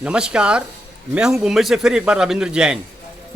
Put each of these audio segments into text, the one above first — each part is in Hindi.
नमस्कार, मैं हूं मुंबई से फिर एक बार रविंद्र जैन।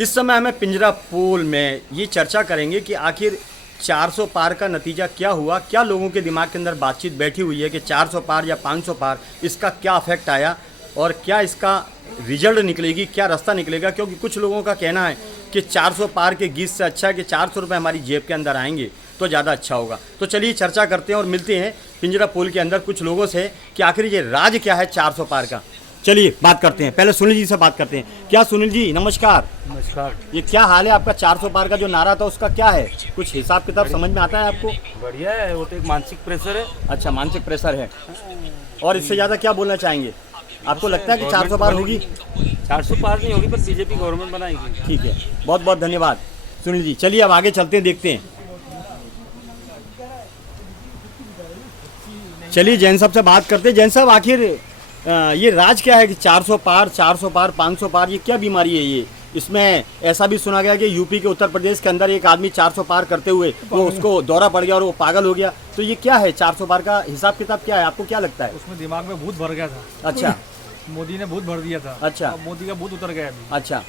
इस समय हमें पिंजरा पोल में ये चर्चा करेंगे कि आखिर 400 पार का नतीजा क्या हुआ, क्या लोगों के दिमाग के अंदर बातचीत बैठी हुई है कि 400 पार या 500 पार इसका क्या इफेक्ट आया और क्या इसका रिजल्ट निकलेगी, क्या रास्ता निकलेगा। क्योंकि कुछ लोगों का कहना है कि 400 पार के गीत से अच्छा है कि 400 रुपये हमारी जेब के अंदर आएंगे तो ज़्यादा अच्छा होगा। तो चलिए चर्चा करते हैं और मिलते हैं पिंजरा पोल के अंदर कुछ लोगों से कि आखिर ये राज क्या है 400 पार का। चलिए बात करते हैं, पहले सुनील जी से बात करते हैं। क्या सुनील जी, नमस्कार। नमस्कार। ये क्या हाल है आपका? 400 पार का जो नारा था उसका क्या है, कुछ हिसाब किताब समझ में आता है आपको? बढ़िया है, वो तो एक मानसिक प्रेशर है। अच्छा, मानसिक प्रेशर है। और इससे ज़्यादा क्या बोलना चाहेंगे? आपको लगता है कि 400 पार होगी? 400 पार नहीं होगी, पर बीजेपी गवर्नमेंट बनाएगी। ठीक है, बहुत बहुत धन्यवाद सुनील जी। चलिए अब आगे चलते हैं, देखते हैं। चलिए जैन साहब से बात करते हैं। जैन साहब, आखिर ये राज क्या है कि 400 पार 500 पार ये क्या बीमारी है ये? इसमें ऐसा भी सुना गया कि यूपी के उत्तर प्रदेश के अंदर एक आदमी 400 पार करते हुए वो उसको दौरा पड़ गया और वो पागल हो गया। तो ये क्या है 400 पार का हिसाब किताब क्या है, आपको क्या लगता है? उसमें दिमाग में भूत भर गया था। अच्छा। मोदी ने भूत भर दिया था। अच्छा। अब मोदी का भूत उतर गया अभी। अच्छा,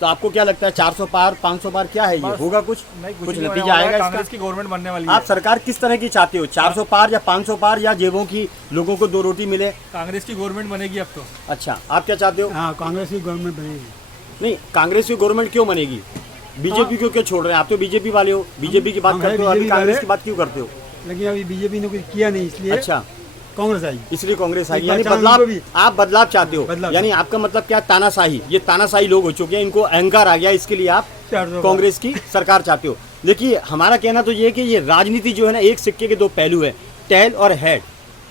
तो आपको क्या लगता है 400 पार 500 पार क्या है, ये होगा कुछ कुछ नतीजा आएगा इसका? कांग्रेस की गवर्नमेंट बनने वाली आप है। सरकार किस तरह की चाहते हो, 400 पार या 500 पार या जेबों की लोगों को 2 रोटी मिले? कांग्रेस की गवर्नमेंट बनेगी अब तो। अच्छा, आप क्या चाहते हो? हाँ, कांग्रेस की गवर्नमेंट बनेगी। नहीं, कांग्रेस की गवर्नमेंट क्यों बनेगी? बीजेपी को क्यों छोड़ रहे हैं? आप तो बीजेपी वाले हो, बीजेपी की बात हम करते हो, हैं अभी BJP कांग्रेस वाले। की बात क्यों करते हो? लेकिन अभी बीजेपी ने कुछ किया नहीं, इसलिए अच्छा, कांग्रेस आई। इसलिए कांग्रेस आई। एक यानी बार बदलाव, चांद को भी- आप बदलाव चाहते हो। बदलाव। यानी आपका मतलब क्या, तानाशाही, ये तानाशाही लोग हो चुके हैं, इनको अहंकार आ गया, इसके लिए आप 400 कांग्रेस की सरकार चाहते हो। देखिए हमारा कहना तो ये है कि ये राजनीति जो है ना, एक सिक्के के 2 पहलू है, टेल और हेड।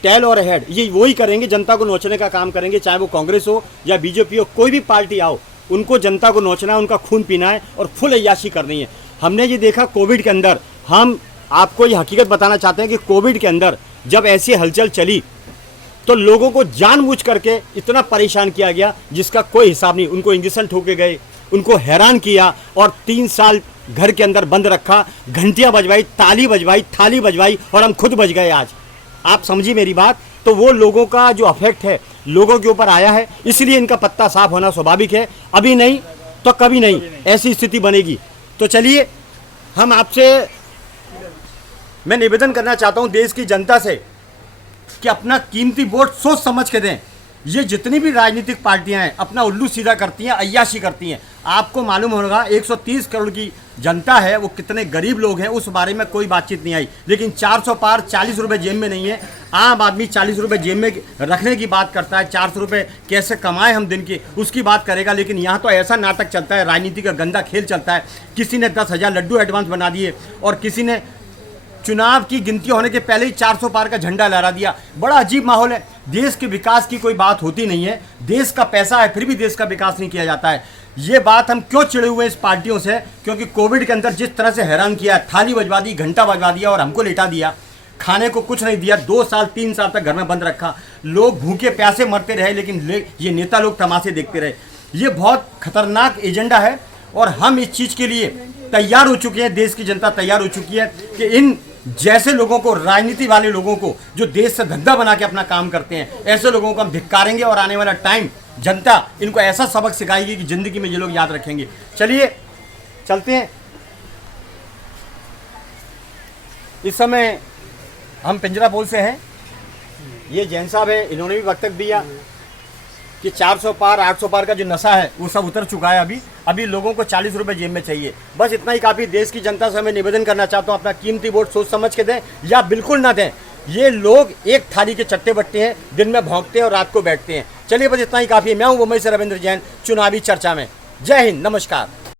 टेल और हेड ये वही करेंगे, जनता को नोचने का काम करेंगे, चाहे वो कांग्रेस हो या बीजेपी हो, कोई भी पार्टी आओ, उनको जनता को नोचना है, उनका खून पीना है और फुल अय्याशी करनी है। हमने ये देखा कोविड के अंदर, हम आपको ये हकीकत बताना चाहते हैं कि कोविड के अंदर जब ऐसी हलचल चली तो लोगों को जानबूझ करके इतना परेशान किया गया जिसका कोई हिसाब नहीं। उनको इंजेक्शन ठोके गए, उनको हैरान किया और 3 साल घर के अंदर बंद रखा, घंटियां बजवाई, ताली बजवाई, थाली बजवाई और हम खुद बज गए आज। आप समझिए मेरी बात। तो वो लोगों का जो अफेक्ट है लोगों के ऊपर आया है, इसलिए इनका पत्ता साफ होना स्वाभाविक है। अभी नहीं तो कभी नहीं ऐसी स्थिति बनेगी। तो चलिए हम आपसे, मैं निवेदन करना चाहता हूं देश की जनता से कि अपना कीमती वोट सोच समझ के दें। ये जितनी भी राजनीतिक पार्टियां हैं अपना उल्लू सीधा करती हैं, अय्याशी करती हैं। आपको मालूम होगा 130 करोड़ की जनता है, वो कितने गरीब लोग हैं, उस बारे में कोई बातचीत नहीं आई। लेकिन 400 पार 40 रुपये जेब में नहीं है। आम आदमी 40 रुपये जेब में रखने की बात करता है, 400 रुपये कैसे कमाएं हम दिन की, उसकी बात करेगा। लेकिन यहाँ तो ऐसा नाटक चलता है, राजनीति का गंदा खेल चलता है। किसी ने 10,000 लड्डू एडवांस बना दिए और किसी ने चुनाव की गिनती होने के पहले ही 400 पार का झंडा लहरा दिया। बड़ा अजीब माहौल है। देश के विकास की कोई बात होती नहीं है, देश का पैसा है फिर भी देश का विकास नहीं किया जाता है। ये बात हम क्यों चिड़े हुए इस पार्टियों से? क्योंकि कोविड के अंदर जिस तरह से हैरान किया, थाली बजवा दी, घंटा बजवा दिया और हमको लेटा दिया, खाने को कुछ नहीं दिया, 2 साल 3 साल तक घर में बंद रखा, लोग भूखे प्यासे मरते रहे, लेकिन ये नेता लोग तमाशे देखते रहे। ये बहुत खतरनाक एजेंडा है और हम इस चीज़ के लिए तैयार हो चुके हैं, देश की जनता तैयार हो चुकी है कि इन जैसे लोगों को, राजनीति वाले लोगों को जो देश से धंधा बना के अपना काम करते हैं, ऐसे लोगों को हम धिक्कारेंगे और आने वाला टाइम जनता इनको ऐसा सबक सिखाएगी कि जिंदगी में ये लोग याद रखेंगे। चलिए चलते हैं। इस समय हम पिंजरा पोल से हैं। ये जैन साहब है, इन्होंने भी वक्तव्य दिया कि 400 पार 800 पार का जो नशा है वो सब उतर चुका है। अभी लोगों को 40 रुपये जेब में चाहिए। बस इतना ही काफ़ी। देश की जनता से मैं निवेदन करना चाहता हूँ, अपना कीमती वोट सोच समझ के दें या बिल्कुल ना दें। ये लोग एक थाली के चट्टे बट्टे हैं, दिन में भौंकते हैं और रात को बैठते हैं। चलिए बस इतना ही काफ़ी है। मैं हूँ मुंबई से रविंद्र जैन, चुनावी चर्चा में। जय हिंद, नमस्कार।